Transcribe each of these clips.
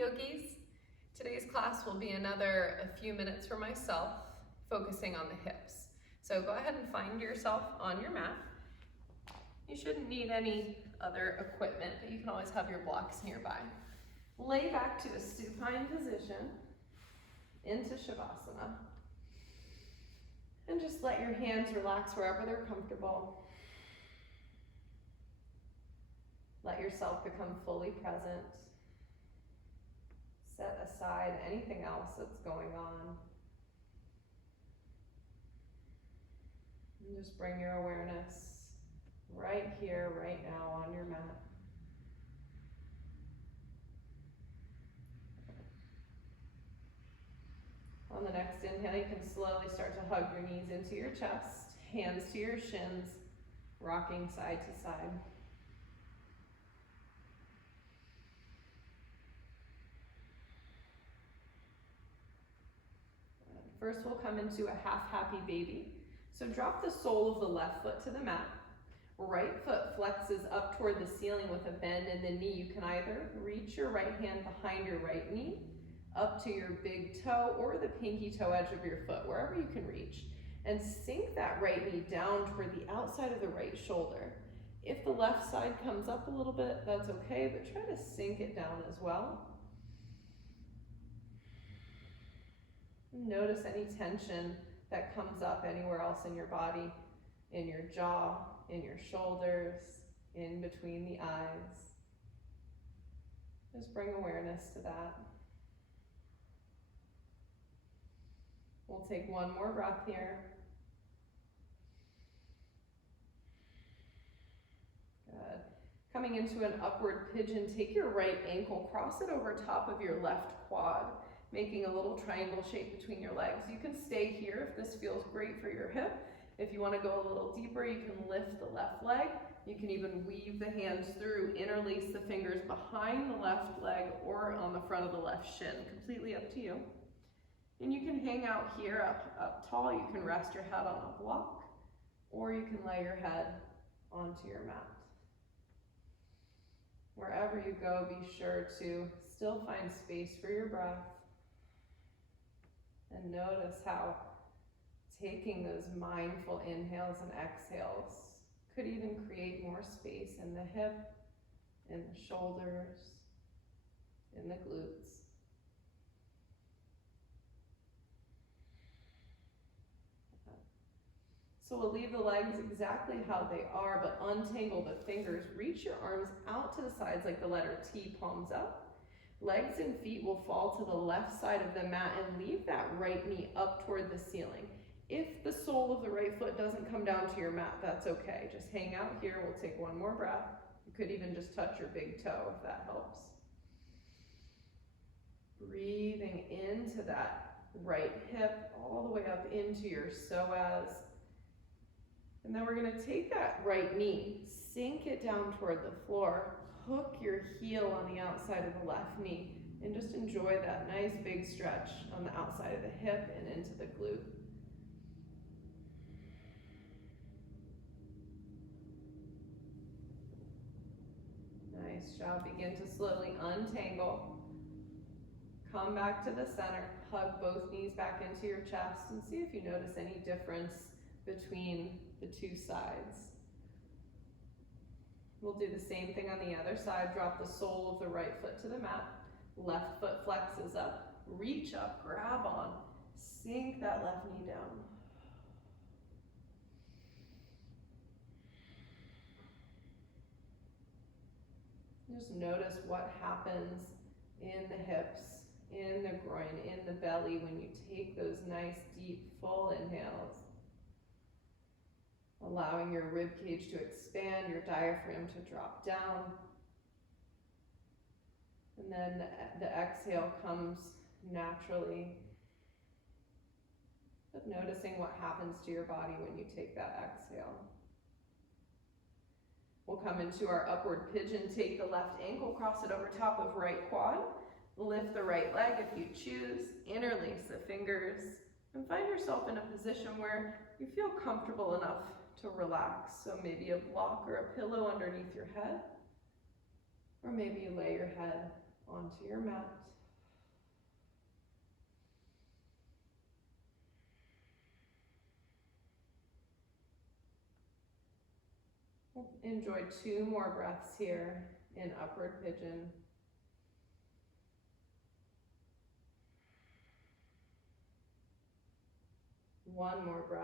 yogis. Today's class will be a few minutes for myself, focusing on the hips. So go ahead and find yourself on your mat. You shouldn't need any other equipment, but you can always have your blocks nearby. Lay back to a supine position into Shavasana. And just let your hands relax wherever they're comfortable. Let yourself become fully present. Set aside anything else that's going on. And just bring your awareness right here, right now on your mat. On the next inhale, you can slowly start to hug your knees into your chest, hands to your shins, rocking side to side. First, we'll come into a half happy baby. So drop the sole of the left foot to the mat. Right foot flexes up toward the ceiling with a bend in the knee. You can either reach your right hand behind your right knee, up to your big toe, or the pinky toe edge of your foot, wherever you can reach. And sink that right knee down toward the outside of the right shoulder. If the left side comes up a little bit, that's okay, but try to sink it down as well. Notice any tension that comes up anywhere else in your body, in your jaw, in your shoulders, in between the eyes. Just bring awareness to that. We'll take one more breath here. Good. Coming into an upward pigeon, take your right ankle, cross it over top of your left quad, making a little triangle shape between your legs. You can stay here if this feels great for your hip. If you want to go a little deeper, you can lift the left leg. You can even weave the hands through, interlace the fingers behind the left leg or on the front of the left shin. Completely up to you. And you can hang out here up tall. You can rest your head on a block, or you can lay your head onto your mat. Wherever you go, be sure to still find space for your breath. And notice how taking those mindful inhales and exhales could even create more space in the hip, in the shoulders, in the glutes. So we'll leave the legs exactly how they are, but untangle the fingers. Reach your arms out to the sides like the letter T, palms up. Legs and feet will fall to the left side of the mat and leave that right knee up toward the ceiling. If the sole of the right foot doesn't come down to your mat, that's okay. Just hang out here. We'll take one more breath. You could even just touch your big toe if that helps. Breathing into that right hip all the way up into your psoas. And then we're going to take that right knee, sink it down toward the floor, hook your heel on the outside of the left knee, and just enjoy that nice big stretch on the outside of the hip and into the glute. Nice job. Begin to slowly untangle. Come back to the center. Hug both knees back into your chest and see if you notice any difference between the two sides. We'll do the same thing on the other side. Drop the sole of the right foot to the mat. Left foot flexes up. Reach up, grab on. Sink that left knee down. Just notice what happens in the hips, in the groin, in the belly when you take those nice, deep, full inhales. Allowing your rib cage to expand, your diaphragm to drop down. And then the exhale comes naturally. But noticing what happens to your body when you take that exhale. We'll come into our upward pigeon. Take the left ankle, cross it over top of right quad. Lift the right leg if you choose. Interlace the fingers. And find yourself in a position where you feel comfortable enough to relax. So maybe a block or a pillow underneath your head, or maybe you lay your head onto your mat. Enjoy 2 more breaths here in upward pigeon. One more breath.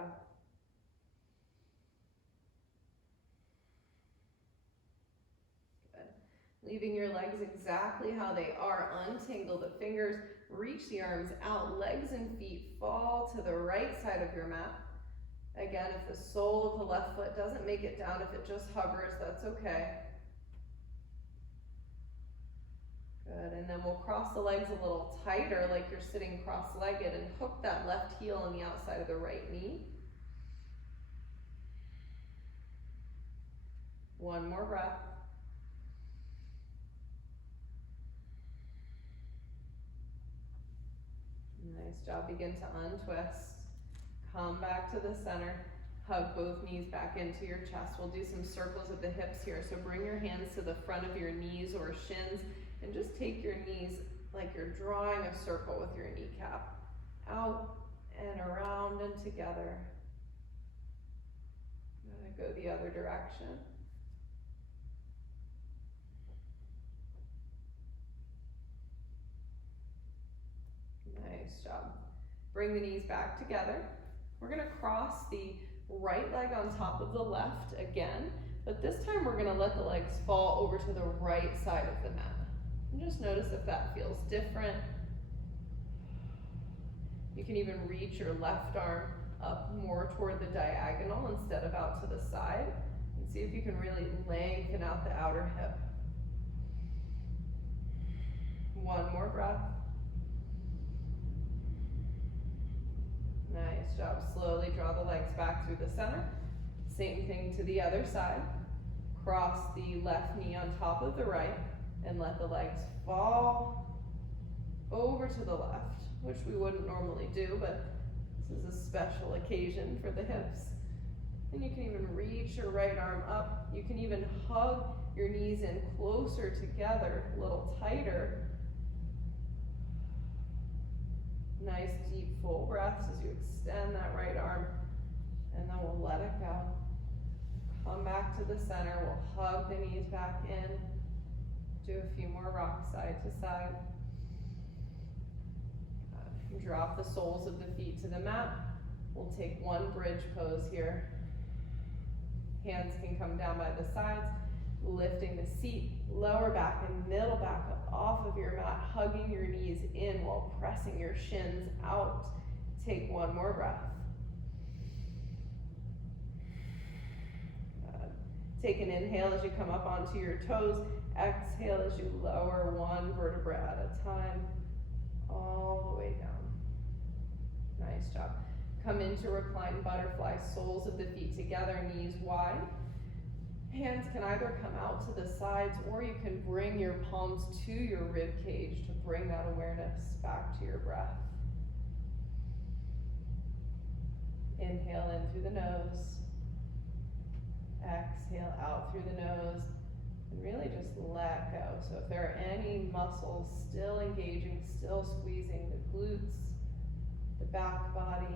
Good. Leaving your legs exactly how they are. Untangle the fingers, reach the arms out, legs and feet fall to the right side of your mat. Again, if the sole of the left foot doesn't make it down, if it just hovers, that's okay. Good, and then we'll cross the legs a little tighter like you're sitting cross-legged and hook that left heel on the outside of the right knee. One more breath. Nice job, begin to untwist. Come back to the center. Hug both knees back into your chest. We'll do some circles of the hips here. So bring your hands to the front of your knees or shins and just take your knees like you're drawing a circle with your kneecap. Out and around and together. Go the other direction. Nice job. Bring the knees back together. We're gonna cross the right leg on top of the left again, but this time we're gonna let the legs fall over to the right side of the mat. And just notice if that feels different. You can even reach your left arm up more toward the diagonal instead of out to the side. And see if you can really lengthen out the outer hip. One more breath. Nice job. Slowly draw the legs back through the center. Same thing to the other side. Cross the left knee on top of the right and let the legs fall over to the left, which we wouldn't normally do, but this is a special occasion for the hips. And you can even reach your right arm up. You can even hug your knees in closer together, a little tighter. Nice deep full breaths as you extend that right arm, and then we'll let it go. Come back to the center. We'll hug the knees back in. Do a few more rocks side to side. Drop the soles of the feet to the mat. We'll take one bridge pose here. Hands can come down by the sides, lifting the seat, lower back and middle back up off of your mat, hugging your knees in while pressing your shins out. Take one more breath. Take an inhale as you come up onto your toes. Exhale as you lower one vertebra at a time, all the way down. Nice job. Come into reclined butterfly, soles of the feet together, knees wide. Hands can either come out to the sides or you can bring your palms to your rib cage to bring that awareness back to your breath. Inhale in through the nose. Exhale out through the nose. And really just let go. So if there are any muscles still engaging, still squeezing, the glutes, the back body,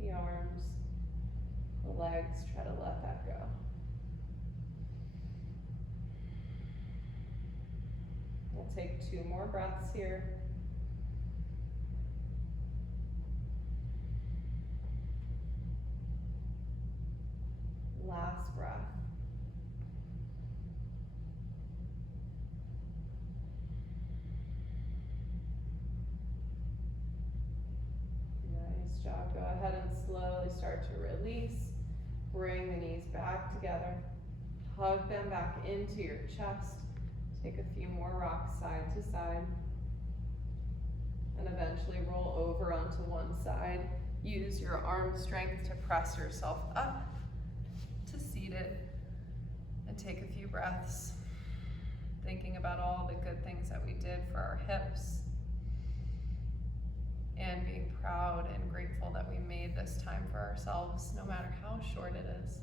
the arms, the legs, try to let that go. We'll take 2 more breaths here. Last breath. Nice job. Go ahead and slowly start to release. Bring the knees back together. Hug them back into your chest. Take a few more rocks side to side. And eventually roll over onto one side. Use your arm strength to press yourself up, to seat it, and take a few breaths, thinking about all the good things that we did for our hips, and being proud and grateful that we made this time for ourselves, no matter how short it is.